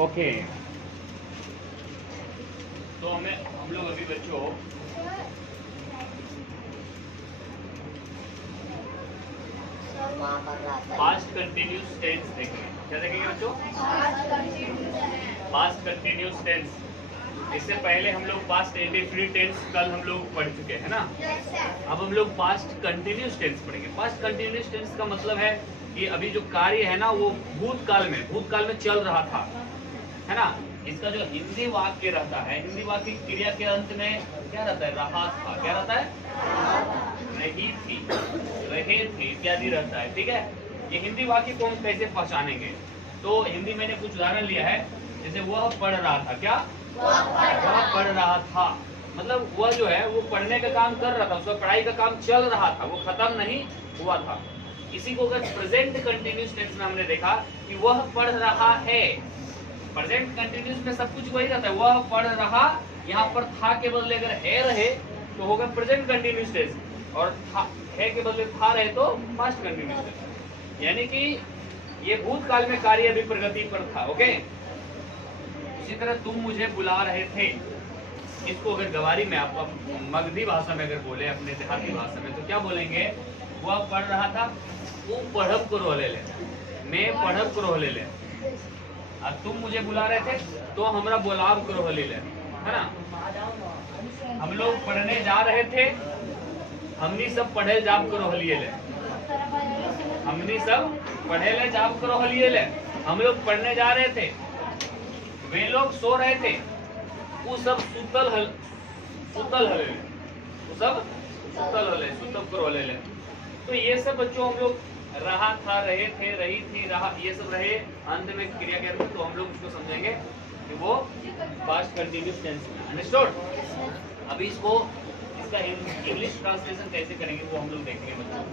Okay, तो हम लोग अभी बच्चों पास्ट कंटिन्यूस टेंस देखेंगे। क्या देखेंगे बच्चों? Past continuous tense. इससे पहले हम लोग पास्ट इंडेफिनिट टेंस कल हम लोग पढ़ चुके हैं ना। अब हम लोग पास्ट कंटिन्यूस टेंस पढ़ेंगे। पास्ट कंटिन्यूस टेंस का मतलब है कि अभी जो कार्य है ना वो भूतकाल में चल रहा था, है ना। इसका जो हिंदी वाक्य रहता है, हिंदी वाक्य क्रिया के अंत में क्या रहता है? रहा था। क्या रहता है? रही थी, रहे थे इत्यादि रहता है। ठीक है, ये हिंदी वाक्य को हम कैसे पहचानेंगे? तो हिंदी मैंने कुछ उदाहरण लिया है, जैसे वह पढ़ रहा था। क्या? वह पढ़ रहा था, मतलब वह जो है वो पढ़ने का काम कर रहा था, उसका पढ़ाई का काम चल रहा था, वो खत्म नहीं हुआ था। इसी को अगर प्रेजेंट कंटिन्यूस टेंस में हमने देखा कि वह पढ़ रहा है। प्रेजेंट कंटिन्यूस में सब कुछ वही रहता है, वह पढ़ रहा। यहाँ पर था के बदले अगर है रहे तो होगा प्रेजेंट कंटिन्यूस टेंस, और था है के बदले था रहे तो पास्ट कंटिन्यूस टेंस। यानी कि ये भूतकाल में कार्य अभी प्रगति पर था। ओके, इसी तरह तुम मुझे बुला रहे थे, इसको अगर गवारी में आप मगधी भाषा में अगर बोले, अपने देहाती भाषा में, तो क्या बोलेंगे? वह पढ़ रहा था, तू पढ़ब करो ले ले, मैं पढ़ब करो ले ले। और तुम मुझे बुला रहे थे तो हमरा बुलाव करो ले ले, है ना। हम लोग पढ़ने जा रहे थे, हमनी सब पढ़े जाब करो हलिए ले, हमनी सब पढ़े ले जाब करो हलिए ले। हम लोग पढ़ने जा रहे थे, वे लोग सो रहे थे, वो सब सुतल हले, वो सब सुतल हले, सुतल करो हले ले। तो ये सब बच्चों हम लोग रहा था, रहे थे, रही थी, रहा, ये सब रहे अंत में क्रिया के अंत में, तो हम लोग इसको समझेंगे कि वो पास्ट कंटिन्यूस टेंस में। अंडरस्टूड? अभी इसको इसका इंग्लिश ट्रांसलेशन कैसे करेंगे वो हम लोग देखेंगे बच्चों।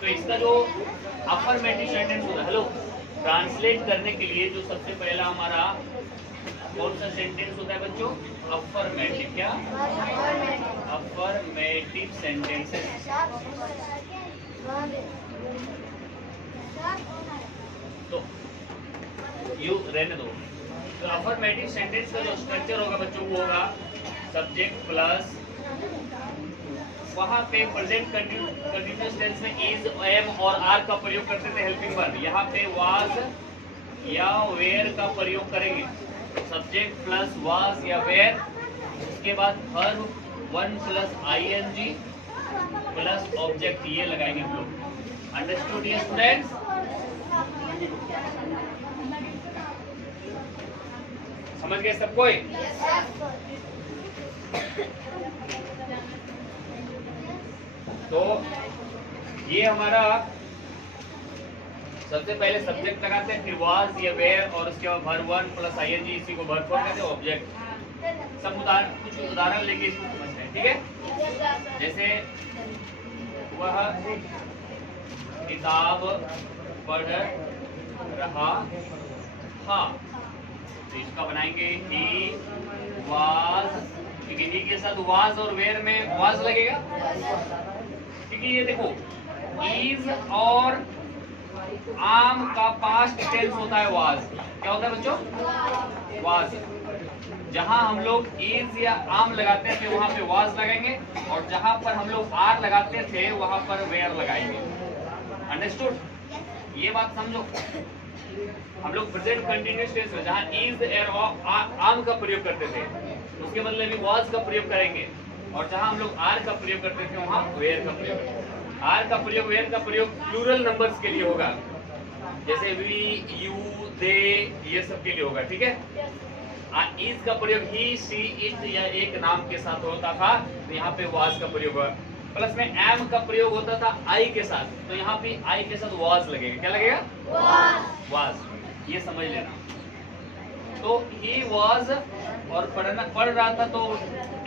तो इसका जो अफर्मेटिव सेंटेंस होता है, हेलो, ट्रांसलेट करने के लिए जो सबसे पहला हमारा कौन सा सेंटेंस होता है बच्चों? अफर्मेटिव। क्या? Affirmative sentences. तो यू रहने दो। तो अफर्मेटिव सेंटेंस का जो स्ट्रक्चर होगा बच्चों वो होगा सब्जेक्ट प्लस, वहाँ पे प्रेजेंट कंटिन्यूस टेंस में इज, एम और आर का प्रयोग करते थे हेल्पिंग वर्ब। यहाँ पे वाज या वेयर का प्रयोग करेंगे, सब्जेक्ट प्लस वाज या वेयर। उसके बाद verb 1 plus ING plus object, ये लगाएंगे हम लोग। अंडरस्टूड ये स्टूडेंट्स? समझ गए सब कोई? तो ये हमारा सबसे पहले सब्जेक्ट लगाते हैं, फिर वाज या वेयर, और उसके बाद वर्ब 1 प्लस आईएनजी, इसी को वर्ब 4 कहते हैं, ऑब्जेक्ट। सब उदाहरण, कुछ उदाहरण लेके इसको समझते हैं। ठीक है, जैसे वह किताब पढ़ रहा था, तो इसका बनाएंगे ही वाज, क्योंकि ही के साथ वाज और वेयर में वाज लगेगा। क्योंकि ये देखो इज और आम का पास्ट टेंस होता है वाज। क्या होता है बच्चों? वाज। जहां हम लोग इज या आम लगाते थे वहां पे वाज लगाएंगे, और जहां पर हम लोग आर लगाते थे वहां पर वेयर लगाएंगे। अंडरस्टूड? ये बात समझो। हम लोग प्रेजेंट कंटिन्यूअस टेंस में जहां इज और आम का प्रयोग करते थे उसके बदले भी वाज का प्रयोग करेंगे, और जहां हम लोग आर का प्रयोग करते थे वहां वेयर का प्रयोग। आर का प्रयोग, वेयर का प्रयोग प्लूरल नंबर्स के लिए होगा, जैसे वी, यू, दे, ये सब के लिए होगा। ठीक है, इज का प्रयोग ही, सी, इट या एक नाम के साथ होता था, तो यहाँ पे वाज का प्रयोग हुआ। प्लस में एम का प्रयोग होता था आई के साथ, तो यहाँ पे आई के साथ वाज लगेगा। क्या लगेगा? वाज। ये समझ लेना। तो ही वाज, और पढ़ रहा था तो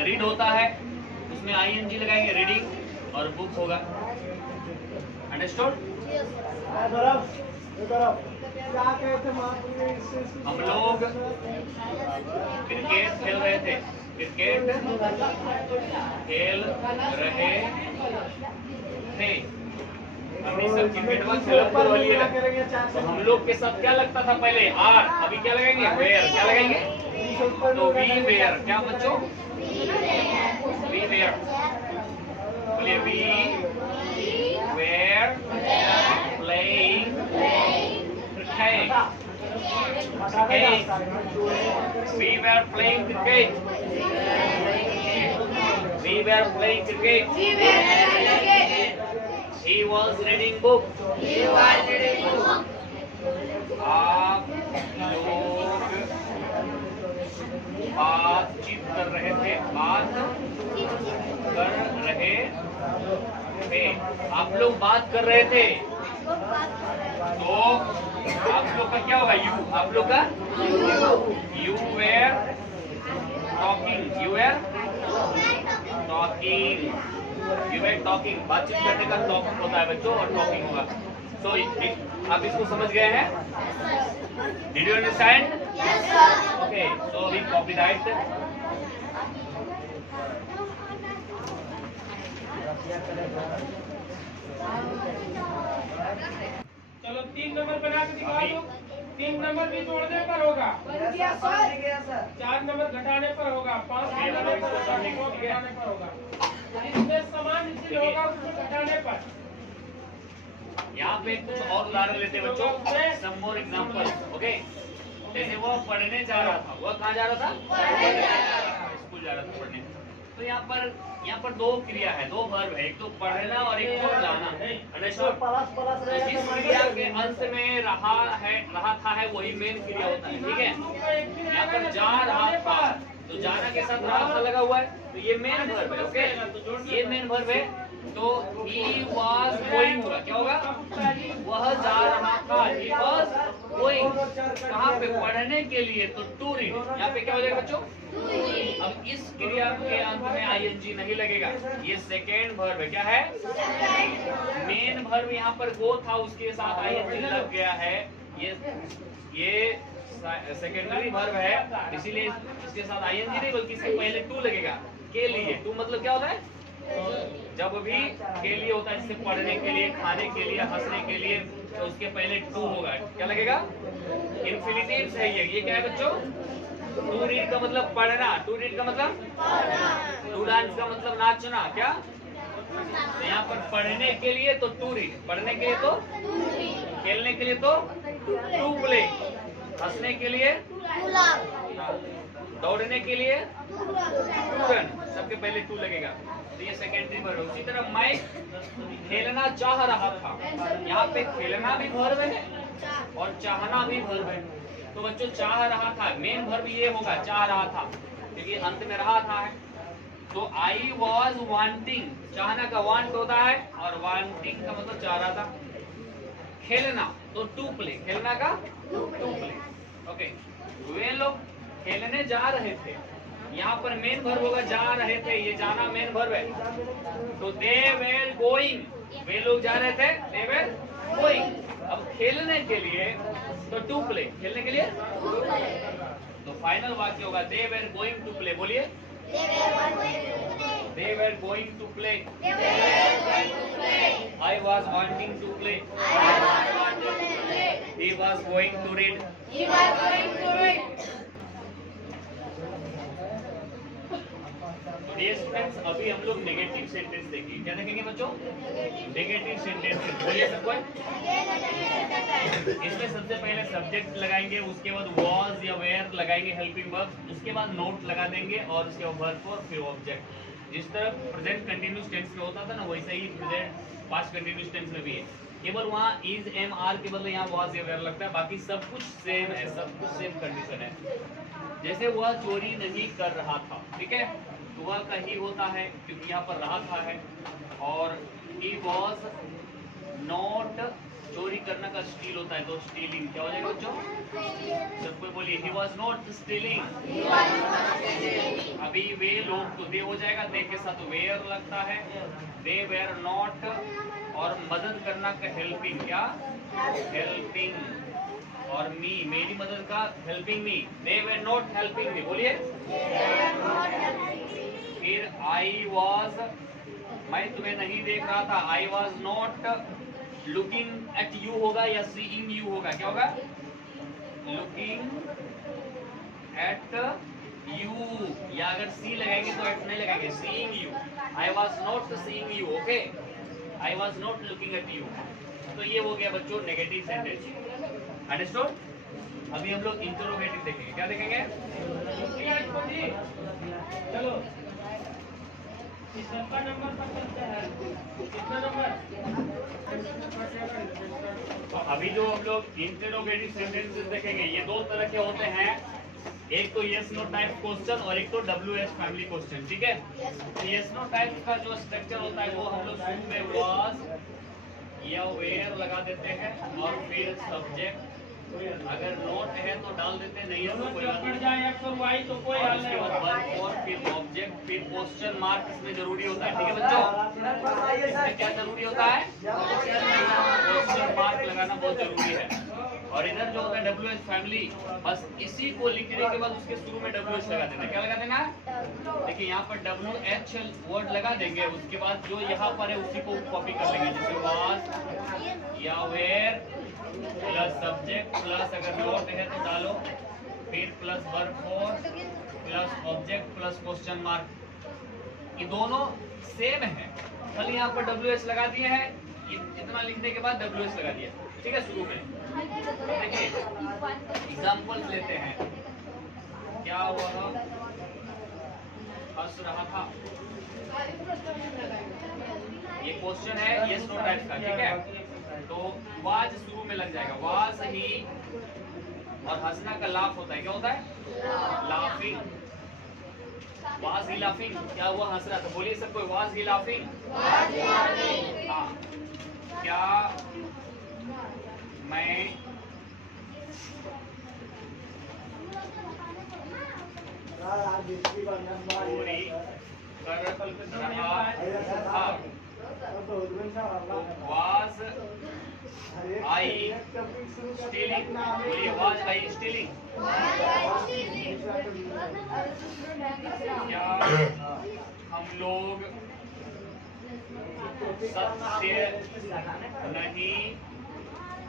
रीड होता है, उसमें आईएनजी लगाएंगे, रीडिंग, और बुक होगा। अंडरस्टूड? हम लोग क्रिकेट खेल रहे थे, क्रिकेट खेल रहे थे। हमने सब क्रिकेट में खेलते वाली है, तो हम लोग के साथ क्या लगता था पहले आर, अभी क्या लगाएंगे वेयर, क्या लगाएंगे तो वी वेयर, क्या बच्चों वी वेयर, बोलिए we were playing cricket, we were playing cricket, we were playing cricket, he was reading book, आप लोग बातचीत कर रहे थे, बात कर रहे थे, आप लोग बात कर रहे थे, तो आप लोग का क्या होगा यू, आप लोग का you were talking, you were talking, you were talking, बातचीत करने का टॉक होता है बच्चों और टॉकिंग होगा। तो आप इसको समझ गए हैं? Did you understand? Okay, so we copy that. चलो 3 नंबर बना के दिखा दो। 3 नंबर भी जोड़ने पर होगा, 4 नंबर घटाने पर होगा, 5 नंबर घटाने पर होगा, इसमें समान स्थिति होगा उसको घटाने पर। यहाँ पे कुछ और उदाहरण लेते हैं बच्चों, सम मोर एग्जांपल, ओके। जैसे वो पढ़ने जा रहा था, वह कहाँ जा रहा था? स्कूल जा रहा था पढ़ने। तो यहाँ पर दो क्रिया है, दो वर्ब है, एक तो पढ़ना और एक तो जाना। तो जिस क्रिया के अंत में रहा था है वही मेन क्रिया होता है, ठीक है। यहाँ पर जा रहा था, तो जाना के साथ रहा था लगा हुआ है, तो ये मेन वर्ब है, ओके, ये मेन वर्ब है। तो he was going होगा, क्या होगा? वह जा रहा था, he was going, कहाँ पे? पढ़ने के लिए, तो to read, यहाँ पे क्या हो जाएगा बच्चों? अब इस क्रिया के अंत में ing नहीं लगेगा, ये सेकेंड वर्ब है, क्या है? मेन वर्ब यहाँ पर go था, उसके साथ ing लग गया है, ये सेकेंडरी वर्ब है, इसीलिए इसके साथ ing नहीं बल्कि इसके पहले to लगेगा। के लिए, to मतलब क्या होता है? जब भी के लिए होता है, जैसे पढ़ने के लिए, खाने के लिए, हंसने के लिए, तो उसके पहले टू होगा, क्या लगेगा? इन्फिनिटिव्स है ये क्या है बच्चों? टू रीड का मतलब पढ़ना, टू रीड का मतलब टू डांस का मतलब नाचना, क्या? तो यहाँ पर पढ़ने के लिए तो टू रीड, पढ़ने के लिए तो खेलने के लिए तो टू प्ले, हंसने के लिए, दौड़ने के लिए टू रन, सबके पहले टू लगेगा, तो ये सेकेंडरी वर्ब है। उसी तरह मैं खेलना चाह रहा था, यहाँ पे खेलना भी वर्ब है और चाहना भी वर्ब है। तो बच्चों चाह रहा था, मेन वर्ब ये होगा, चाह रहा था, क्योंकि अंत में रहा था है। तो आई वॉज वांटिंग, चाहना का वांट होता है और वांटिंग का मतलब चाह रहा था। खेलना तो टू प्ले, खेलना का टू प्ले, ओके। वे लोग खेलने जा रहे थे, यहाँ पर मेन वर्ब होगा जा रहे थे, ये जाना मेन वर्ब है। तो दे वेर गोइंग, वे लोग जा रहे थे, दे वेर गोइंग। अब खेलने के लिए तो टू प्ले, खेलने के लिए, तो फाइनल वाक्य होगा they were going to play, बोलिए they were going to play, I was wanting to play, he was going to read. Dear students, अभी हम लोग नेगेटिव सेंटेंस देखेंगे। क्या देखेंगे बच्चों? Negative sentence. बोलिए सबको। इसमें सबसे पहले सब्जेक्ट लगाएंगे, उसके बाद वाज या वेयर लगाएंगे हेल्पिंग वर्ब, उसके बाद नोट लगा देंगे और उसके बाद वर्ब और फिर ऑब्जेक्ट। जिस तरह प्रेजेंट कंटिन्यूअस टेंस में होता था ना, वैसे ही प्रेजेंट पास्ट कंटिन्यूअस टेंस में भी है। केवल वहाँ इज एम आर के बदले यहाँ वाज या वेयर लगता है, बाकी सब कुछ सेम है, सब कुछ सेम कंडीशन है। जैसे वह चोरी नहीं कर रहा था, ठीक है, तो वह का ही होता है क्योंकि यहाँ पर रहा था है। और he was not, चोरी करना का स्टील होता है, तो स्टीलिंग क्या हो जाएगा बच्चों? सबको बोलिए he was not stealing। अभी वे लोग तो दे हो जाएगा, दे के साथ वेयर लगता है, they were not। और मदद करना का हेल्पिंग, क्या? हेल्पिंग, और मी, मेरी मदद का helping me, they were not helping me, बोलिए। फिर आई वॉज, मैं तुम्हें नहीं देख रहा था, I was not looking at you होगा या सीइंग यू होगा, क्या होगा? लुकिंग एट यू, या अगर सी लगाएंगे तो एट नहीं लगाएंगे, seeing you. I was not seeing you, okay, I was not looking at you. तो ये हो गया बच्चों नेगेटिव सेंटेंस, अंडरस्टूड। अभी हम लोग इंटरोगेटिव देखेंगे, क्या देखेंगे? चलो इस नंबर पर चलते हैं, कितना नंबर? अभी जो हम लोग इंटरोगेटिव सेंटेंसेस देखेंगे, ये दो तरह के होते हैं, एक तो यस नो टाइप क्वेश्चन और एक तो WH फैमिली क्वेश्चन, ठीक है। तो यस नो टाइप का जो स्ट्रक्चर होता है वो हम लोग शुरू में वाज या वेयर लगा देते हैं और फिर सब्जेक्ट, अगर नोट है तो डाल देते हैं, नहीं है तो कोई बात पड़ नहीं। जाए X और Y तो कोई और हाल उसके नहीं बाद होगा। वर्ब और फिर ऑब्जेक्ट, फिर क्वेश्चन मार्क इसमें जरूरी होता है, ठीक है बच्चों। इसमें क्या जरूरी होता है? क्वेश्चन मार्क लगाना बहुत जरूरी है। और इधर जो होता है WH फैमिली, बस इसी को लिखने के बाद उसके शुरू में WH लगा देना। क्या लगा देना? देखिए यहाँ पर WH वर्ड लगा देंगे, उसके बाद जो यहाँ पर है उसी को कॉपी कर लेंगे, जैसे वाज या वेयर प्लस सब्जेक्ट प्लस अगर नोट है तो डालो, फिर plus verb for plus object plus question mark. ये दोनों सेम है, खाली यहाँ पर WH लगा दिए हैं, इतना लिखने के बाद WH लगा दिया, ठीक है शुरू में। देखिए एग्जाम्पल्स लेते हैं, क्या वह हंस रहा था, ये क्वेश्चन है यस नो टाइप का, ठीक है। तो वाज शुरू में लग जाएगा, वाज ही, और हंसना का लाफ होता है, क्या होता है? लाफिंग, वाज ही लाफिंग, क्या हुआ हंस रहा था, बोलिए सब कोई, वाज ही लाफिंग। हाँ, क्या मैं चोरी कर रहा था, वाज आई स्टीलिंग, बोलिए वाज आई स्टीलिंग। क्या हम लोग सत्य नहीं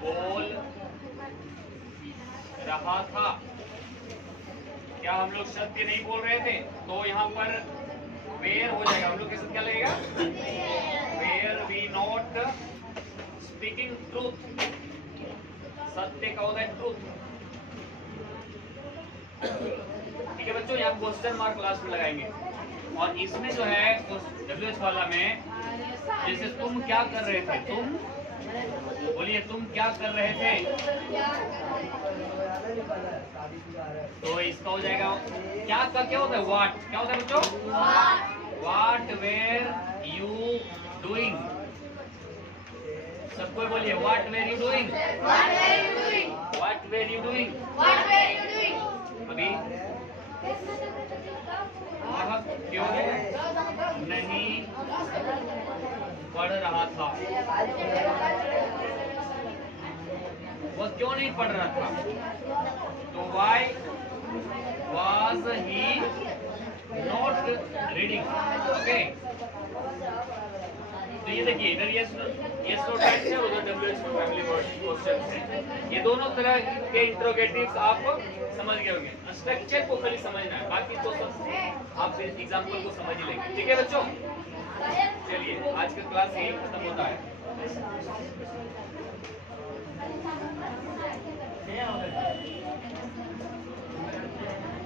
बोल रहा था, क्या हम लोग सत्य नहीं बोल रहे थे? तो यहाँ पर वेयर हो जाएगा, हम लोग के साथ क्या लगेगा? Were we not speaking truth, सत्य का होता है ट्रूथ, ठीक है बच्चों। यहाँ क्वेश्चन मार्क लास्ट में लगाएंगे। और इसमें जो है WH वाला में, जैसे तुम क्या कर रहे थे, तुम बोलिए तुम क्या कर रहे थे, तो इसका हो जाएगा क्या का क्या होता है? व्हाट, क्या होता है बच्चों? व्हाट वेर यू डूइंग, सबको बोलिए what were you doing, what were you doing. अभी क्यों नहीं पढ़ रहा था, वह क्यों नहीं पढ़ रहा था? तो why was he not reading, okay. तो ये देखिए इधर यस नो टाइप है, उधर WH फैमिली क्वेश्चन है। ये दोनों तरह के इंट्रोगेटिव्स आप समझ गए होंगे, स्ट्रक्चर को खाली समझना है, बाकी तो सब आप एग्जाम्पल को समझ ही लेंगे, ठीक है बच्चों। चलिए आज का क्लास यही खत्म होता है।